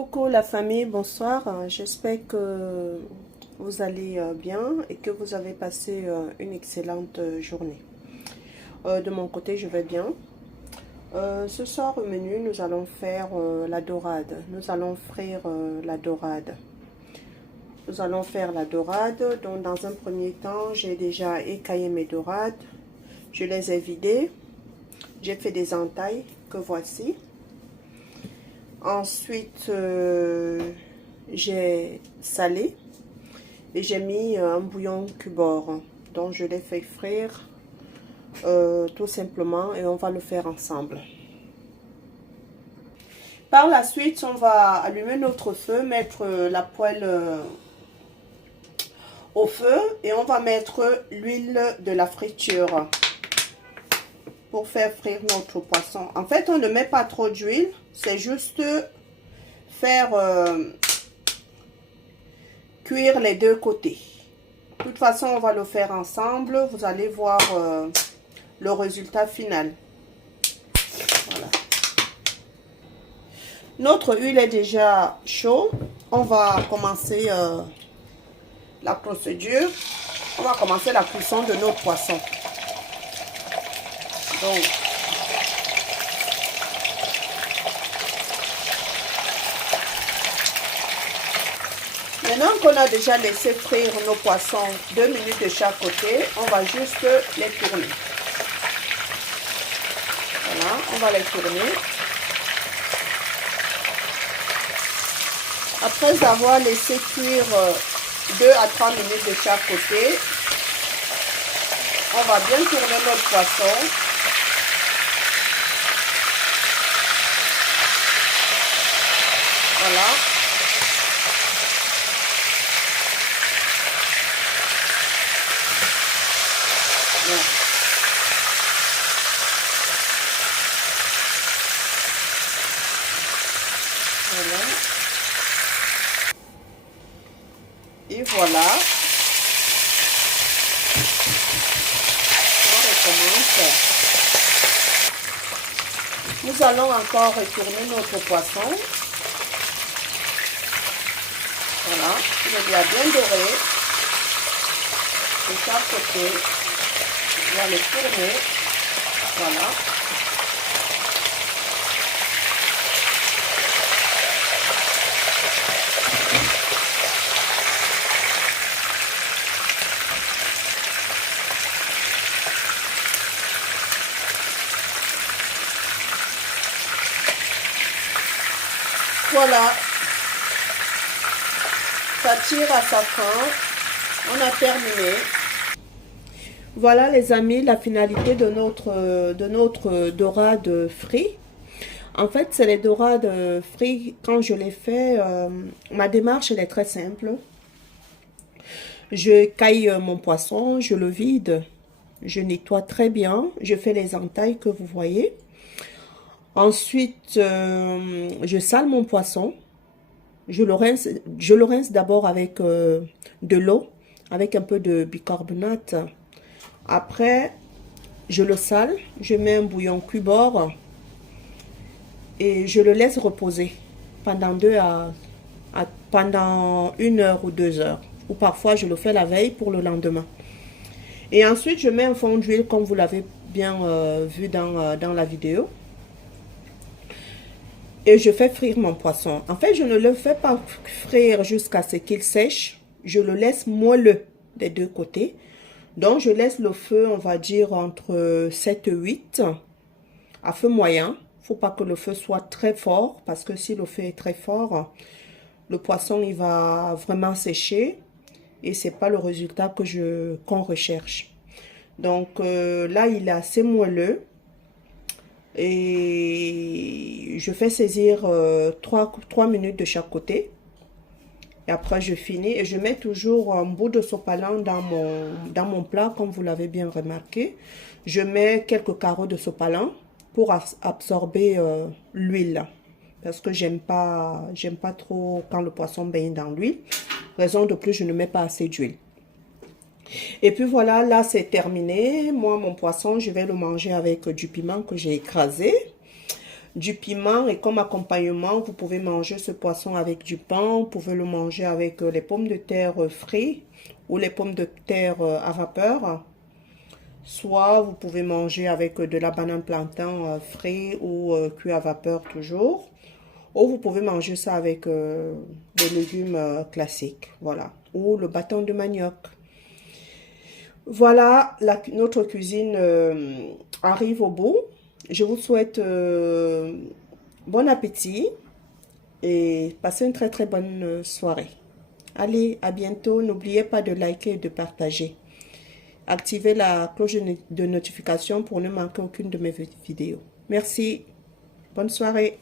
Coucou la famille, bonsoir. J'espère que vous allez bien et que vous avez passé une excellente journée. De mon côté, je vais bien. Ce soir au menu, nous allons faire la dorade. Nous allons frire la dorade. Nous allons faire la dorade. Donc dans un premier temps, j'ai déjà écaillé mes dorades. Je les ai vidées. J'ai fait des entailles que voici. Ensuite, j'ai salé et j'ai mis un bouillon cubord. Donc, je l'ai fait frire tout simplement et on va le faire ensemble. Par la suite, on va allumer notre feu, mettre la poêle au feu et on va mettre l'huile de la friture pour faire frire notre poisson. En fait, on ne met pas trop d'huile, c'est juste faire cuire les deux côtés. De toute façon, on va le faire ensemble. Vous allez voir le résultat final. Voilà. Notre huile est déjà chaude. On va commencer la procédure. On va commencer la cuisson de nos poissons. Donc, maintenant qu'on a déjà laissé frire nos poissons 2 minutes de chaque côté, on va juste les tourner. Voilà, on va les tourner. Après avoir laissé cuire 2 à 3 minutes de chaque côté, on va bien tourner notre poisson. Voilà. Bien. Voilà. Et voilà. On recommence. Nous allons encore retourner notre poisson. Voilà, il est bien doré de chaque côté. On va le tourner. Voilà. Voilà. Ça tire à sa fin. On a terminé. Voilà les amis, la finalité de notre dorade frite. En fait, c'est les dorades frites. Quand je les fais, ma démarche elle est très simple. Je caille mon poisson, je le vide, je nettoie très bien, je fais les entailles que vous voyez. Ensuite, je sale mon poisson. Je le rince d'abord avec de l'eau, avec un peu de bicarbonate. Après, je le sale, je mets un bouillon cubord et je le laisse reposer pendant pendant 1 heure ou 2 heures. Ou parfois, je le fais la veille pour le lendemain. Et ensuite, je mets un fond d'huile comme vous l'avez bien vu dans la vidéo. Et je fais frire mon poisson. En fait, je ne le fais pas frire jusqu'à ce qu'il sèche. Je le laisse moelleux des deux côtés. Donc, je laisse le feu, on va dire, entre 7 et 8 à feu moyen. Il ne faut pas que le feu soit très fort parce que si le feu est très fort, le poisson, il va vraiment sécher et ce n'est pas le résultat qu'on recherche. Donc, là, il est assez moelleux. Et je fais saisir 3 minutes de chaque côté. Et après, je finis et je mets toujours un bout de sopalin dans mon plat, comme vous l'avez bien remarqué. Je mets quelques carreaux de sopalin pour absorber l'huile. Parce que j'aime pas trop quand le poisson baigne dans l'huile. Raison de plus, je ne mets pas assez d'huile. Et puis voilà, là c'est terminé. Moi, mon poisson, je vais le manger avec du piment que j'ai écrasé. du piment et comme accompagnement, vous pouvez manger ce poisson avec du pain, vous pouvez le manger avec les pommes de terre frites ou les pommes de terre à vapeur. Soit vous pouvez manger avec de la banane plantain frit ou cuit à vapeur toujours. Ou vous pouvez manger ça avec des légumes classiques, voilà. Ou le bâton de manioc. Voilà, notre cuisine arrive au bout. Je vous souhaite bon appétit et passez une très très bonne soirée. Allez, à bientôt. N'oubliez pas de liker et de partager. Activez la cloche de notification pour ne manquer aucune de mes vidéos. Merci. Bonne soirée.